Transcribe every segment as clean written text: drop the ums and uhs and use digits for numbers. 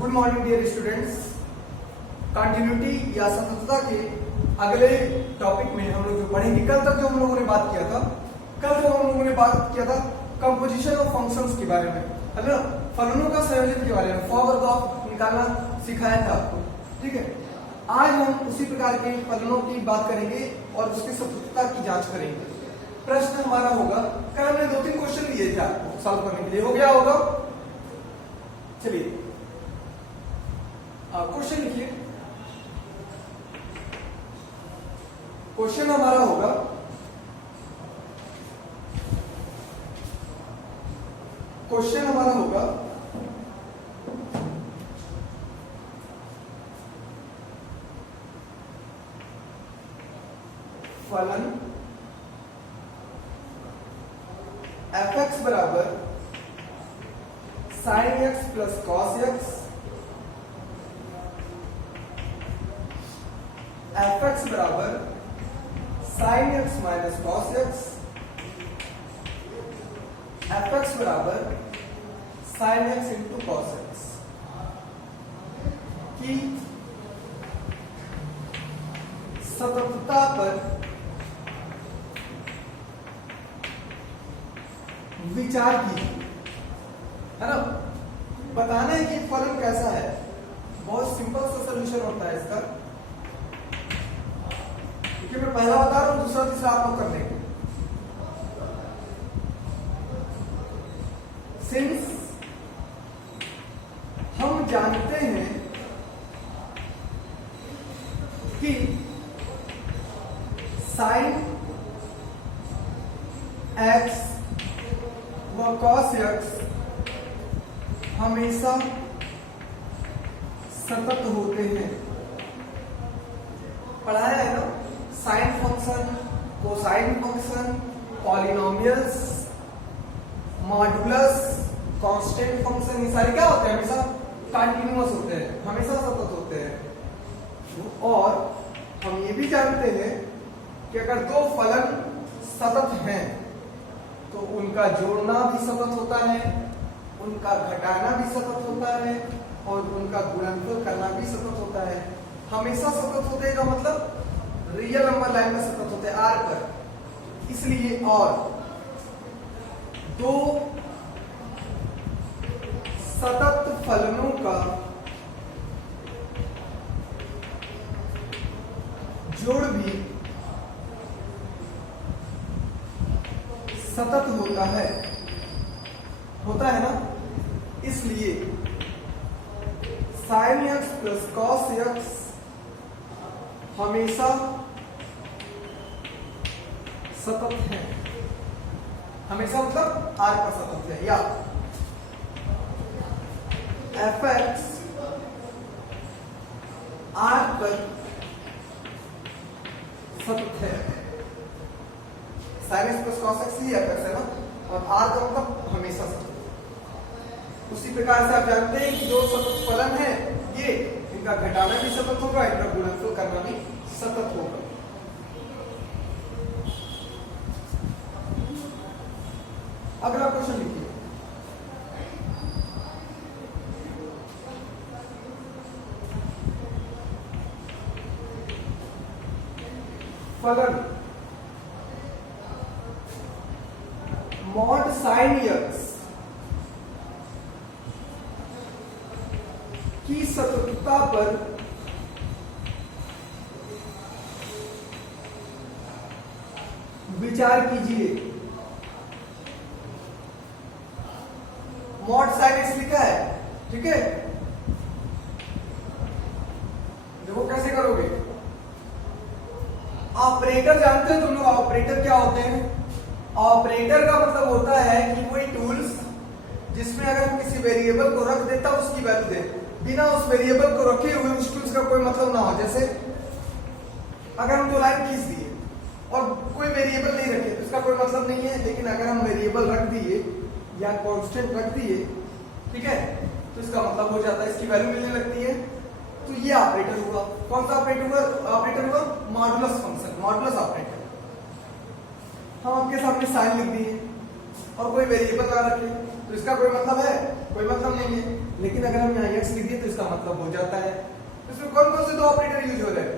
Good morning dear students. Continuity या सततता के अगले टॉपिक में हम लोग जो पढ़ेंगे, कल तक जो हम लोगों ने बात किया था, कंपोजिशन ऑफ फंक्शंस के बारे में, है ना, फलनों का संयोजन के बारे में, फॉर ऑफ निकालना सिखाया था आपको। ठीक है, आज हम उसी प्रकार के फलनों की बात करेंगे और उसकी सततता की जांच करेंगे। प्रश्न हमारा होगा, कल हमने 2-3 क्वेश्चन लिए थे आपको सॉल्व करने के लिए, हो गया होगा। चलिए क्वेश्चन लिखिए। क्वेश्चन हमारा होगा, फलन f(x) बराबर sin x plus cos x, f(x) बराबर sin x minus cos x, f(x) बराबर sin x into cos x की सततता पर विचार कीजिए, है ना। बताना है कि फलन कैसा है, बहुत सिंपल सा सोल्यूशन होता है इसका। क्योंकि मैं पहला बता रहा हूं, दूसरा तीसरा आप लोग कर लेंगे। सिंस हम जानते हैं कि साइन x व cos x हमेशा सतत होते हैं। पढ़ाया है ना, sine function, cosine function, polynomials, modulus, constant function, ये सारे क्या होते हैं, हमेशा कंटिन्यूअस होते हैं, हमेशा सतत होते हैं। और हम ये भी जानते हैं कि अगर दो फलन सतत हैं तो उनका जोड़ना भी सतत होता है, उनका घटाना भी सतत होता है और उनका गुणनफल करना भी सतत होता है। हमेशा सतत होते हैं का मतलब रियल नंबर लाइन में सतत होते हैं, आर पर। इसलिए और दो सतत फलनों का जोड़ भी सतत होता है ना। इसलिए sin x plus cos x हमेशा सतत है, हमेशा मतलब r पर सतत है, या f(x) r पर सतत है। sin x plus cos x ही f(x) है ना, और r का मतलब हमेशा सतत। उसी प्रकार से आप जानते हैं कि जो सतत फलन है ये, इनका घटाना भी सतत होगा, इनका गुणनफल करना भी सतत होगा। अगला क्वेश्चन लिखिए। फलन मॉड sin x की सततता पर विचार कीजिए। मॉड sin x लिखा है, ठीक है। देखो कैसे करोगे। ऑपरेटर जानते हो तुम लोग, ऑपरेटर क्या होते हैं? ऑपरेटर का मतलब होता है कि कोई टूल्स जिसमें अगर हम किसी वेरिएबल को रख देता उसकी वैल्यू दे, बिना उस वेरिएबल को रखे हुए उस टूल्स का कोई मतलब ना हो। जैसे अगर हम 2 लाइन खींच दिए और कोई वेरिएबल नहीं रखे तो इसका कोई मतलब नहीं है, लेकिन अगर हम वेरिएबल रख दिए या कांस्टेंट रख दिए, ठीक है, तो इसका मतलब हो जाता है, इसकी वैल्यू मिलने लगती है। तो ये ऑपरेटर हुआ। कौन सा ऑपरेटर हुआ? Modulus function, modulus operator. हम आपके सामने साइन लिख दिए और कोई वेरिएबल ना रखे तो इसका कोई मतलब है? कोई मतलब नहीं है। लेकिन अगर हम यहाँ x लिख दिए तो इसका मतलब हो जाता है। तो इसमें कौन कौन से दो ऑपरेटर यूज हो रहे हैं?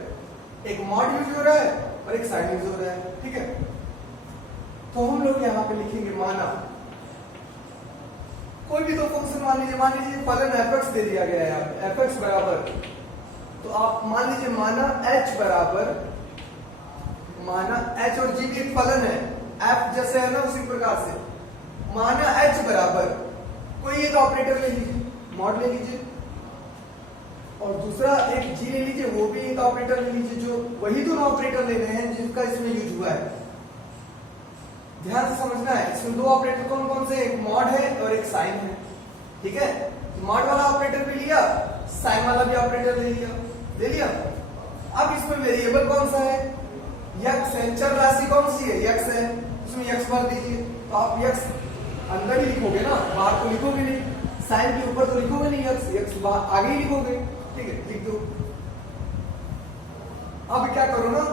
एक मॉड यूज हो रहा है और एक साइन यूज हो रहा है, ठीक है। तो हम लोग यहाँ पे लिखेंगे माना कोई भी दो फंक्शन मान लीजिए फलन fx दे दिया गया है यहाँ पे, fx बराबर, तो आप मान लीजिए माना h बराबर, माना h और g भी एक फलन है, f जैसे है ना उसी प्रकार से माना h बराबर कोई एक ऑपरेटर ले लीजिए, मॉड ले लीजिए, और दूसरा एक g ले लीजिए, वो भी एक ऑपरेटर ले लीजिए, जो वही दोनों ऑपरेटर ले रहे हैं जिसका इसमें यूज हुआ है। ध्यान से समझना है, इसमें दो ऑपरेटर कौन कौन से, एक मॉड है और एक साइन है, ठीक है। मॉड वाला ऑपरेटर भी लिया, साइन वाला भी ऑपरेटर ले लिया। अब इसमें वेरिएबल कौन सा है? x है, चर राशि कौन सी है? x है, उसमें x भर दीजिए। तो आप x अंदर ही लिखोगे ना, बाहर तो लिखोगे नहीं, साइन के ऊपर तो लिखोगे नहीं, x आगे ही लिखोगे, ठीक है, लिख दो। अब क्या करो ना,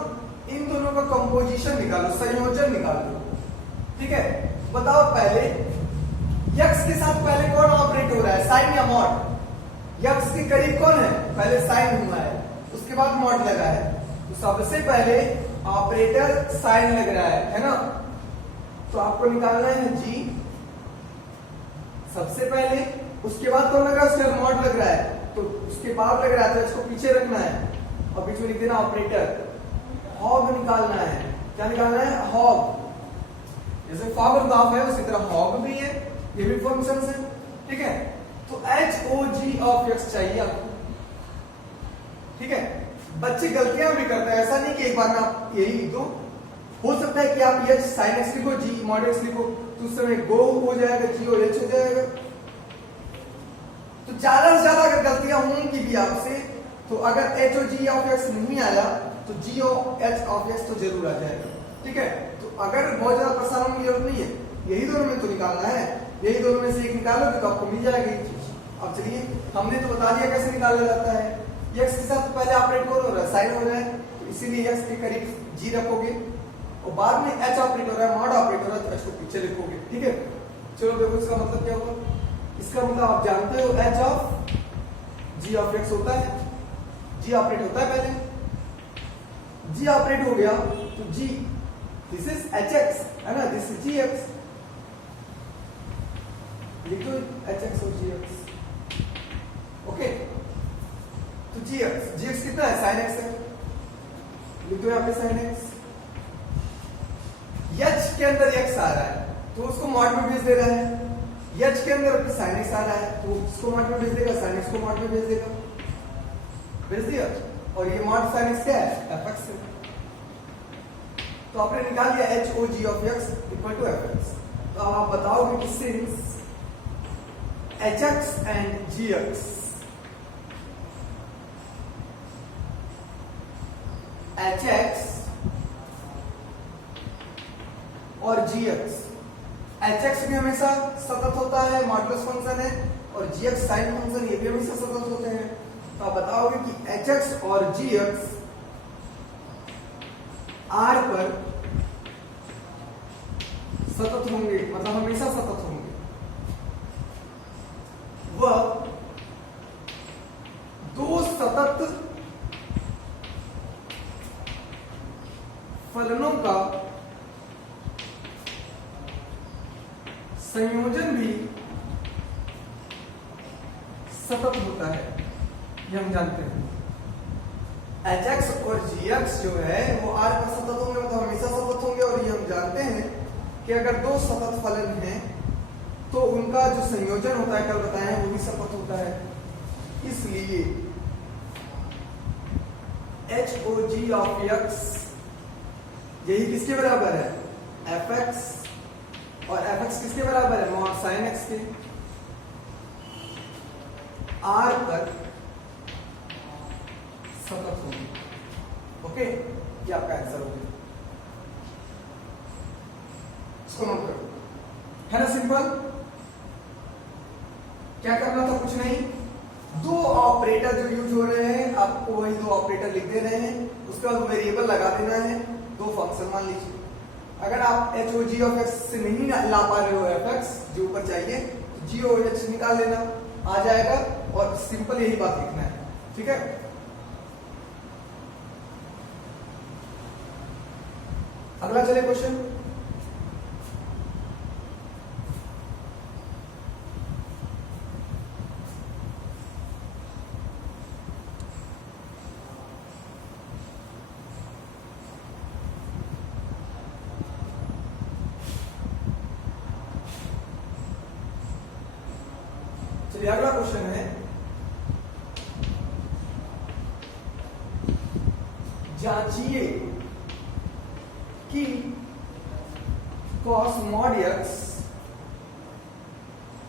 इन दोनों का कंपोजिशन निकालो, संयोजन निकालो, ठीक है। बताओ पहले x के साथ पहले कौन ऑपरेट हो रहा है, साइन या मॉड? x के करीब कौन है? पहले साइन हुआ है, उसके बाद मॉड लगा है, तो सबसे पहले ऑपरेटर साइन लग रहा है ना। तो आपको निकालना है g सबसे पहले, उसके बाद कौन लग रहा है? उसके बाद मॉड लग रहा है, तो उसके बाद लग रहा है तो इसको पीछे रखना है और बीच में लिख देना ऑपरेटर। हॉग निकालना है, क्या निकालना है? हॉग, जैसे फॉग और दाफ है उसी तरह हॉग भी है, ये भी फंक्शन है, ठीक है। तो HOG ऑफ x चाहिए आपको, ठीक है। बच्चे गलतियां भी करते हैं, ऐसा नहीं कि एक बार में आप यही लिख दो, हो सकता है कि आप h sin x लिखो, g mod x लिखो, तो उस समय गो हो जाएगा, g और h हो जाएगा। तो ज्यादा से ज्यादा अगर गलतियां होंगी भी आपसे, तो अगर HOG ऑफ x नहीं आया तो g और h ऑफ x तो जरूर आ जाएगा, ठीक है। तो अगर बहुत ज्यादा परेशान होने की जरूरत नहीं है, यही दोनों में तो निकालना है, यही दोनों में से एक निकालोगे तो आपको मिल जाएगी ये चीज। अब चलिए, हमने तो बता दिया कैसे निकाला जाता है। x के साथ पहले ऑपरेट कौन हो रहा है? साइन हो रहा है, तो इसीलिए x के करीब g रखोगे, और बाद में h ऑपरेट हो रहा है, मॉड ऑपरेट हो रहा है, तो h को पीछे लिखोगे, ठीक है। चलो देखो इसका मतलब क्या होगा। इसका मतलब आप जानते हो h of g of x होता है, g ऑपरेट होता है पहले, g ऑपरेट हो गया तो g, दिस इज hx है ना, दिस इज gx, लिख दो hx और gx, ओके। तो gx कितना है? sin x है, लिख दो यहाँ पे sin x। h के अंदर x आ रहा है तो उसको मॉड में भेज दे रहा है, h के अंदर sin x आ रहा है तो उसको मॉड में भेज देगा, sin x को मॉड में भेज देगा, भेज दिया। और ये मॉड sin x क्या है? fx है। तो आपने निकाल लिया HOG of x equal to fx। तो अब आप बताओगे कि since hx and gx hx और gx, hx भी हमेशा सतत होता है, मॉडुलस फंक्शन है, और gx साइन फंक्शन, ये भी हमेशा सतत होते हैं। तो आप बताओगे कि hx और gx r पर सतत होंगे, मतलब हमेशा सतत होंगे। वह दो सतत फलनों का संयोजन भी सतत होता है, ये हम जानते हैं। hx और gx जो है वो r पर सतत होंगे, मतलब हमेशा सतत होंगे, और ये हम जानते हैं कि अगर दो सतत फलन हैं तो उनका जो संयोजन होता है, कल बताया है, वो भी सतत होता है। इसलिए HOG ऑफ x यही किसके बराबर है? fx, और fx किसके बराबर है? मॉड sin x के। r पर सतत होंगे, ओके। ये आपका आंसर हो गया, इसको नोट करो, है ना सिंपल। क्या करना था? कुछ नहीं, दो ऑपरेटर जो यूज हो रहे हैं आपको वही दो ऑपरेटर लिख दे रहे हैं, उसके बाद वेरिएबल लगा देना है, दो फंक्शन मान लीजिए। अगर आप HOG ऑफ x से नहीं ला पा रहे हो fx जो ऊपर चाहिए, तो g और h निकाल लेना, आ जाएगा और सिंपल यही बात लिखना है, ठीक है। अगला चलिए क्वेश्चन। चलिए अगला क्वेश्चन है, जांचिए कि cos mod x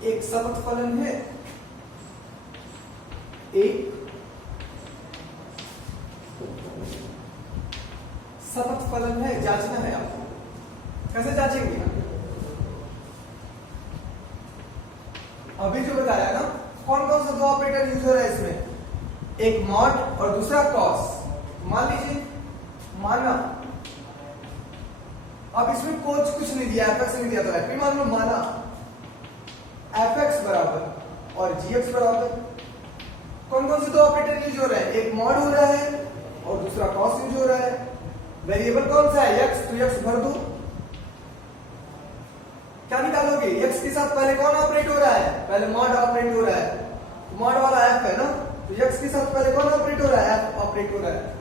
एक सतत फलन है। एक सतत फलन है, जांचना है आपको। कैसे जांचेंगे? अभी जो बताया ना, कौन कौन सा दो ऑपरेटर यूज हो रहा है इसमें, एक मॉड और दूसरा कॉस। मान लीजिए, माना अब इसमें कुछ नहीं दिया, एफ एक्स नहीं दिया, तो एफ मान लो, माना एफ एक्स बराबर और जी एक्स बराबर। कौन कौन से दो ऑपरेटर यूज हो रहे हैं, एक मॉड हो रहा है और दूसरा कॉस यूज हो रहा है। वेरिएबल कौन सा है, एक्स, तो एक्स भर दो। क्या निकालोगे, एक्स के साथ पहले कौन ऑपरेट हो रहा है, पहले मॉड ऑपरेट हो रहा है, मॉड वाला एफ है ना, तो एक्स के साथ पहले कौन ऑपरेट हो रहा है, एफ ऑपरेट हो रहा है।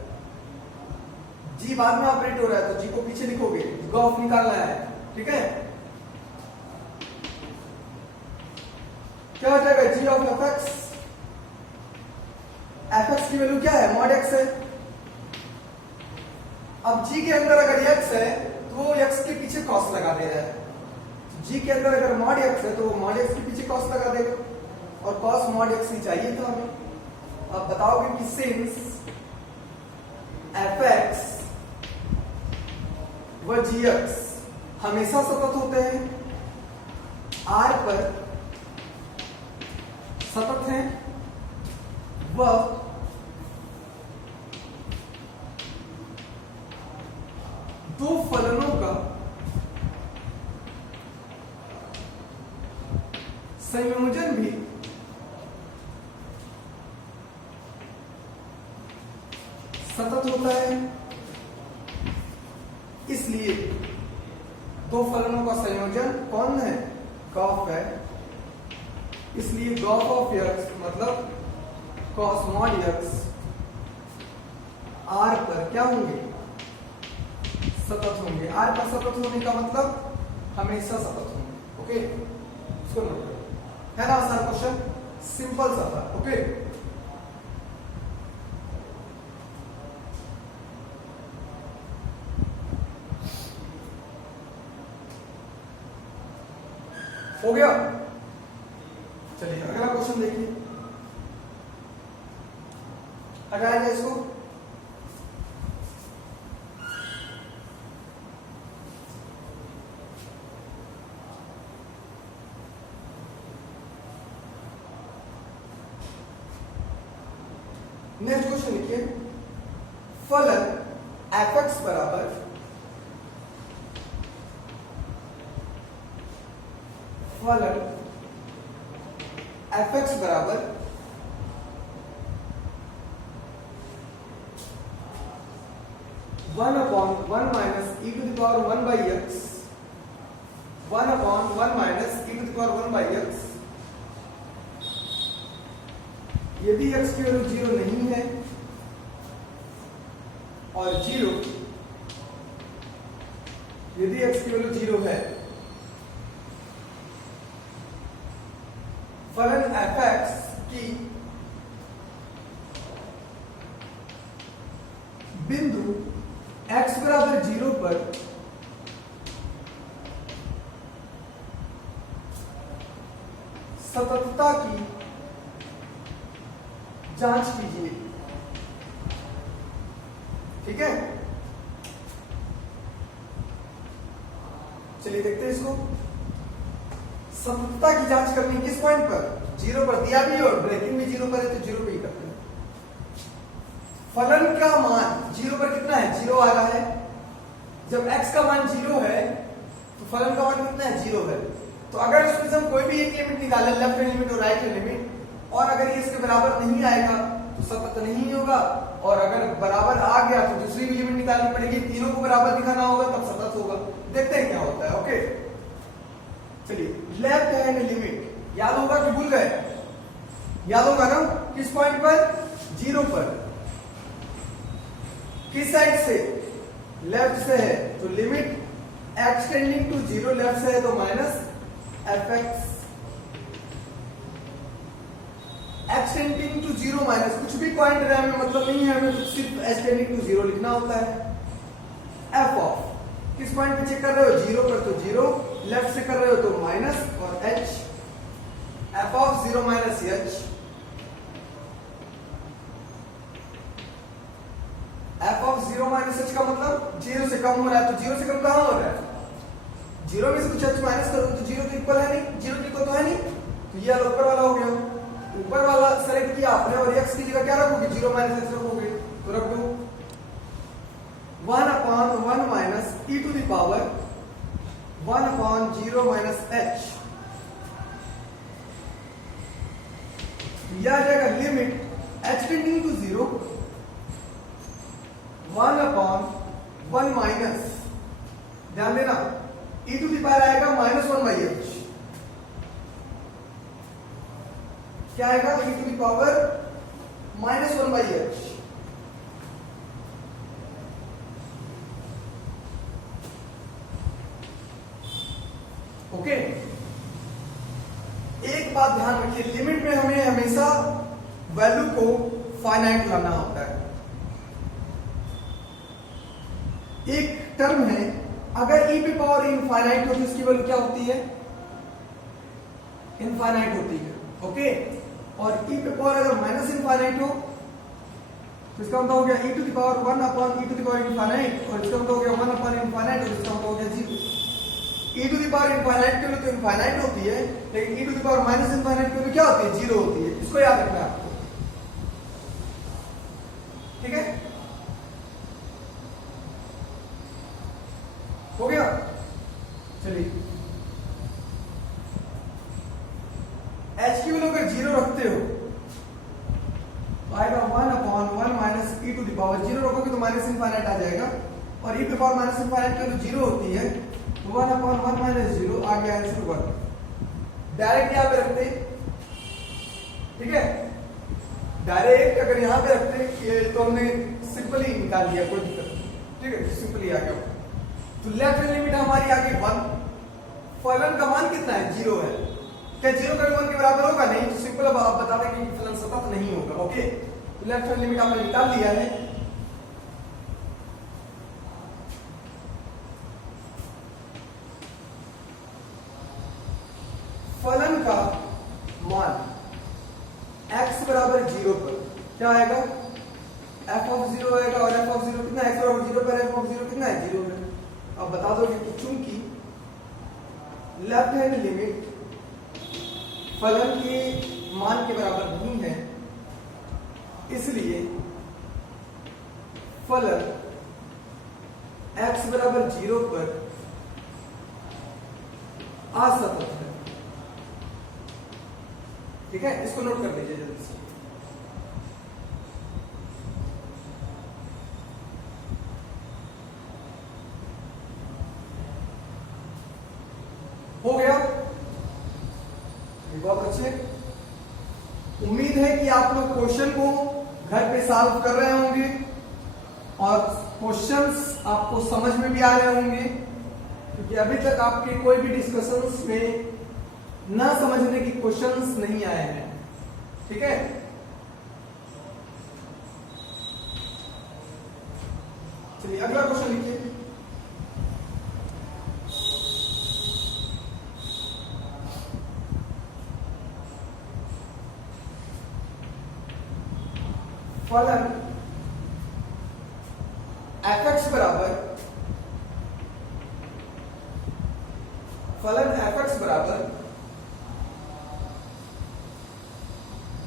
जी बाद में ऑपरेट हो रहा है, तो जी को पीछे लिखोगे, गॉफ निकालना है, ठीक है। क्या हो जाएगा, G of F X. F X की वैल्यू क्या है, मॉड एक्स है। अब जी के अंदर अगर एक्स है तो वो एक्स के पीछे कॉस लगा दे रहा है। जी के अंदर अगर मॉड एक्स है तो वो मॉड एक्स के पीछे कॉस लगा देगा, और कॉस मॉड एक्स ही चाहिए था हमें। अब बताओगे कि सिंस एफ एक्स व जी एक्स हमेशा सतत होते हैं, आर पर सतत हैं, व दो फलनों का संयोजन भी सतत होता है। इसलिए दो फलनों का संयोजन कौन है, गॉफ है। इसलिए गॉफ ऑफ एक्स मतलब कॉस मॉड एक्स आर पर क्या होंगे, सतत होंगे। आर पर सतत होने का मतलब हमेशा सतत होंगे, ओके। इसको नोट करो, है ना आसान क्वेश्चन, सिंपल सा था, ओके। हो गया। चलिए अगला क्वेश्चन देखिए, हटाया जाए इसको। नेक्स्ट क्वेश्चन लिखिए, फलन एफ एक्स बराबर फलन एफ एक्स बराबर 1/1 minus e to the power 1 by X, 1/1 minus e to the power 1 by एक्स। यदि x की वैल्यू 0 नहीं है और 0, यदि x की वैल्यू 0 है, फलन एफ एक्स की बिंदु x बराबर 0 पर सततता की जांच कीजिए, ठीक है। चलिए देखते हैं इसको। सततता की जांच करनी किस पॉइंट पर, 0 पर दिया भी और ब्रेकिंग भी 0 पर है, तो 0 पे ही करते हैं। फलन का मान 0 पर कितना है, 0 आ रहा है। जब x का मान 0 है तो फलन का मान कितना है, 0 है। तो अगर उसमें से हम कोई भी एक लिमिट निकालें, लेफ्ट हैंड लिमिट और राइट हैंड लिमिट, और अगर ये इसके बराबर नहीं आएगा तो सतत नहीं होगा, और अगर बराबर आ गया तो दूसरी भी लिमिट निकालनी पड़ेगी, तीनों को बराबर दिखाना होगा तब सतत होगा। देखते हैं क्या होता है। ओके चलिए, लेफ्ट हैंड लिमिट याद होगा कि भूल गए? याद होगा ना? किस पॉइंट पर? 0 पर। किस साइड से? लेफ्ट से है तो लिमिट एक्सटेंडिंग टू 0 लेफ्ट से है तो minus fx extending to 0 minus, कुछ भी पॉइंट रहे हमें मतलब नहीं है, हमें सिर्फ एक्सटेंडिंग टू 0 लिखना होता है। f ऑफ किस पॉइंट पे चेक कर रहे हो? 0 पर तो 0, लेफ्ट से कर रहे हो तो माइनस, और h f of 0 minus h f of 0 minus h का मतलब 0 से कम हो रहा है, तो 0 से कम कहां हो रहा है? 0 में से कुछ h माइनस करो तो 0 तो इक्वल है नहीं, 0 तो इक्वल तो है नहीं, तो ये ऊपर वाला हो गया। ऊपर वाला सेलेक्ट किया आपने और x की जगह क्या रखोगे? 0 माइनस h रखोगे, तो रख दो 1/1 minus e to the power 1/0 minus h। यह आ जाएगा लिमिट एक्सटेंडिंग टू 0 1/1 माइनस, ध्यान देना e टू द पावर आएगा -1/h, क्या आएगा? e to the power -1/h। Okay, एक बात ध्यान रखिए, लिमिट में हमें हमेशा वैल्यू को फाइनाइट लाना होता है। एक टर्म है, अगर e पे पावर इनफाइनाइट हो तो इसकी वैल्यू क्या होती है? इनफाइनाइट होती है। ओके, और e पे पावर अगर माइनस इनफाइनाइट हो तो इसका मतलब हो गया e to the power 1/e to the power infinite, और इसका मतलब हो गया 1/इनफाइनाइट, और इसका मतलब हो गया 0। e to the power infinite के लिए तो इनफाइनाइट होती है, लेकिन e to the power minus infinite के लिए क्या होती है? 0 होती है। इसको याद रखना है आपको, ठीक है? हो गया? चलिए, h की वैल्यू अगर 0 रखते हो तो आएगा 1/1 minus e to the power, 0 रखोगे तो माइनस इनफाइनाइट आ जाएगा, और e पे पावर माइनस इनफाइनाइट के लिए 0 होती है, 1/1 माइनस 0 आ गया आंसर 1। डायरेक्ट यहां पे रखते, ठीक है? डायरेक्ट अगर यहां पे रखते ये तो हमने सिंपली निकाल लिया, कोई दिक्कत नहीं, ठीक है? सिंपली आ गया। तो लेफ्ट हैंड लिमिट हमारी आ गई 1, फलन का मान कितना है? 0 है। क्या 0 का 1 के बराबर होगा? नहीं, तो सिंपल अब आप बता दें कि फलन सतत नहीं होगा। ओके, तो लेफ्ट हैंड लिमिट आपने निकाल लिया है। फलन का मान x बराबर 0 पर क्या आएगा? f ऑफ 0 आएगा, और f ऑफ 0 कितना? x बराबर 0 पर f ऑफ 0 कितना है? 0 है। अब बता दो कि चूंकि लेफ्ट हैंड लिमिट फलन के मान के बराबर नहीं है, इसलिए फलन x बराबर 0 पर असतत है। ठीक है, इसको नोट कर लीजिए जल्दी से। हो गया? बहुत अच्छे। उम्मीद है कि आप लोग क्वेश्चन को घर पे सॉल्व कर रहे होंगे और क्वेश्चंस आपको समझ में भी आ रहे होंगे, क्योंकि अभी तक आपके कोई भी डिस्कशंस में ना समझने की क्वेश्चंस नहीं आए हैं। ठीक है, चलिए अगला क्वेश्चन लिखिए। फलन fx बराबर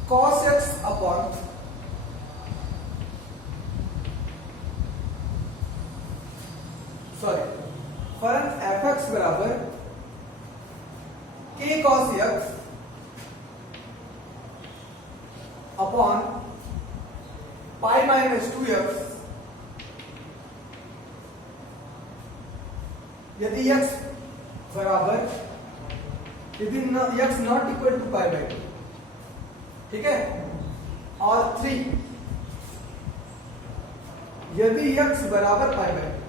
cos x अपॉन फलन fx बराबर k cos x pi minus 2x यदि x बराबर यदि x not equal to pi by 2, ठीक है, और 3 यदि x बराबर पाई बाई 2,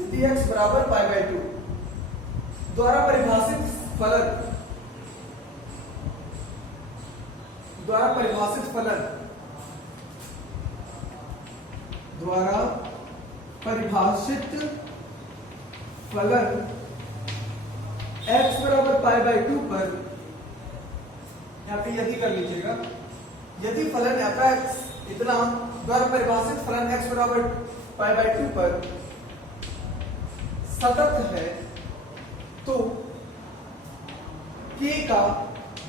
यदि x बराबर पाई बाई 2 द्वारा परिभाषित फलन x बराबर पाई बाई 2 पर, यहां पे यदि कर लीजिएगा, यदि फलन fx इतना द्वारा परिभाषित फलन x बराबर पाई बाई 2 पर सतत है तो k का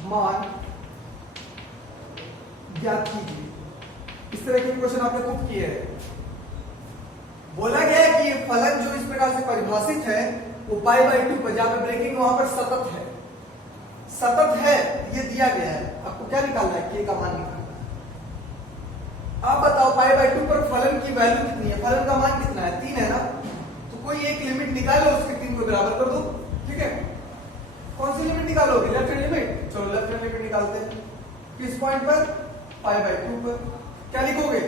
मान ज्ञात कीजिए। इस तरह के क्वेश्चन आपने खुद किए हैं। बोला गया है कि फलन जो इस प्रकार से परिभाषित है वो पाई बाई 2 पर, जहां पे ब्रेकिंग वहां पर सतत है, ये दिया गया है। आपको क्या निकालना है? k का मान निकालना है। आप बताओ पाई बाई 2 पर फलन की वैल्यू कितनी है? फलन का मान कितना है? 3 है ना, तो कोई एक लिमिट निकालो, उसके 3 को बराबर कर दो, ठीक है। कौन सी लिमिट निकालोगे? Left hand limit. चलो लेफ्ट हैंड लिमिट निकालते हैं। किस पॉइंट पर? पाई बाई 2 पर। क्या लिखोगे?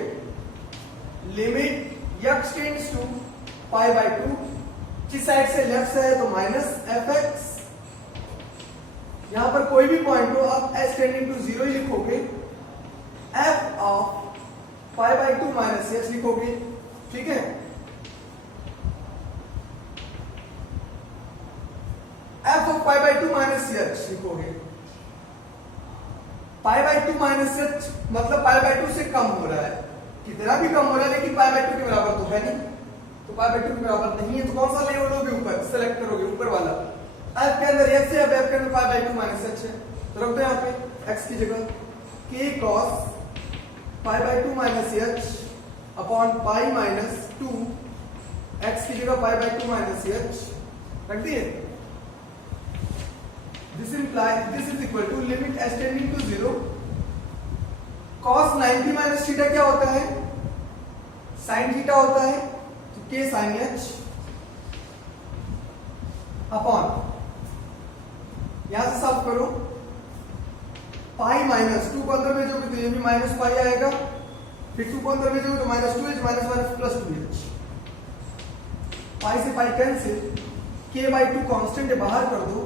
Limit x tends to pi by 2, किस साइड से? लेफ्ट से है तो माइनस fx। यहां पर कोई भी पॉइंट हो आप s टेंडिंग टू 0 ही लिखोगे, f of pi by 2 minus x लिखोगे, ठीक है। f of pi by 2 minus h लिखोगे। पाई बाई 2 माइनस h मतलब पाई बाई 2 से कम हो रहा है, कितना भी कम हो रहा है, लेकिन पाई बाई 2 के बराबर तो है नहीं, तो पाई बाई 2 के बराबर नहीं है, तो कौन सा ले लोगे? ऊपर सेलेक्ट करोगे, ऊपर वाला। f के अंदर x है, अब f के अंदर पाई बाई 2 माइनस h है, तो रख दो यहाँ पे x की जगह k cos pi by 2 minus h upon pi minus 2, x की जगह पाई बाई 2 माइनस h रख दिए। This is equal to limit s tending to 0 cos 90 minus theta क्या होता है? sin थीटा होता है, तो k sin h अपॉन, यहां से सॉल्व करो, पाई माइनस 2 को अंदर भेजोगे तो ये भी माइनस पाई आएगा, फिर 2 को अंदर भेजोगे तो minus 2h minus minus plus 2h, pi से pi cancel, k by 2 constant है, बाहर कर दो,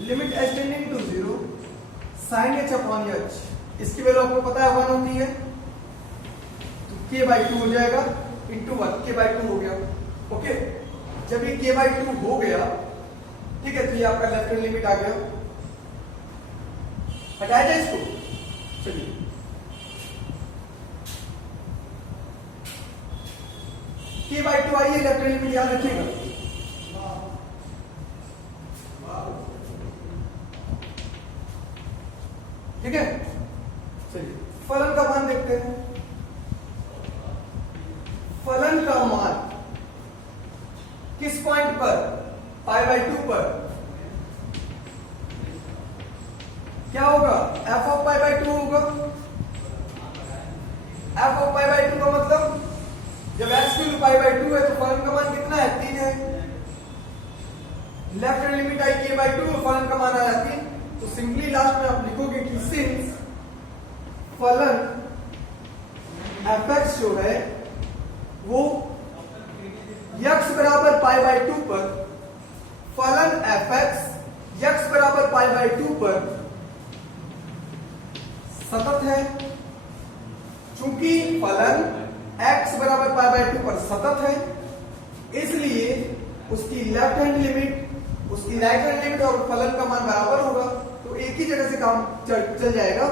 limit s tending to 0 sin h upon h, इसकी वैल्यू आपको पता है 1 होती है, तो k बाई 2 हो जाएगा इंटू 1, k बाई 2 हो गया। ओके, जब ये k बाई 2 हो गया, ठीक है, तो ये आपका लेफ्ट हैंड लिमिट आ गया। हटाया जाए इसको, चलिए k बाई 2 आई है, लेफ्ट हैंड लिमिट याद रखिएगा। ठीक है, चलिए फलन का मान देखते हैं। फलन का मान किस पॉइंट पर? पाई बाई 2 पर। क्या होगा? f ऑफ पाई बाई 2 होगा। f ऑफ पाई बाई 2 का मतलब जब x की वैल्यू पाई बाई 2 है तो फलन का मान कितना है? 3 है। Left hand limit I k by 2, फलन का मान आया 3, तो सिंपली लास्ट में आप लिखोगे कि सिंस फलन fx जो है वो x बराबर पाई बाई 2 पर, फलन fx x बराबर पाई बाई 2 पर सतत है। चूंकि फलन x बराबर पाई बाई 2 पर सतत है, इसलिए उसकी लेफ्ट हैंड लिमिट, उसकी राइट हैंड लिमिट और फलन का मान बराबर होगा, तो एक ही जगह से काम चल जाएगा।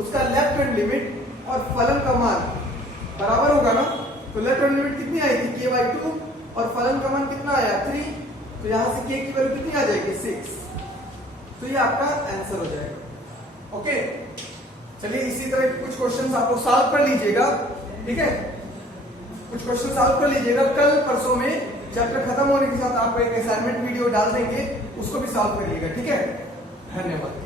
उसका लेफ्ट हैंड लिमिट और फलन का मान बराबर होगा ना, तो लेफ्ट हैंड लिमिट कितनी आई थी? k बाई 2, और फलन का मान कितना आया? 3, तो यहां से k की वैल्यू कितनी आ जाएगी? 6, तो ये आपका आंसर हो जाएगा। ओके, चलिए इसी तरह के कुछ क्वेश्चंस आप लोग सॉल्व कर लीजिएगा, ठीक है, कुछ क्वेश्चन सॉल्व कर लीजिएगा। कल परसों में चैप्टर खत्म होने के साथ आपको एक असाइनमेंट वीडियो डाल देंगे, उसको भी सॉल्व करिएगा, ठीक है। धन्यवाद।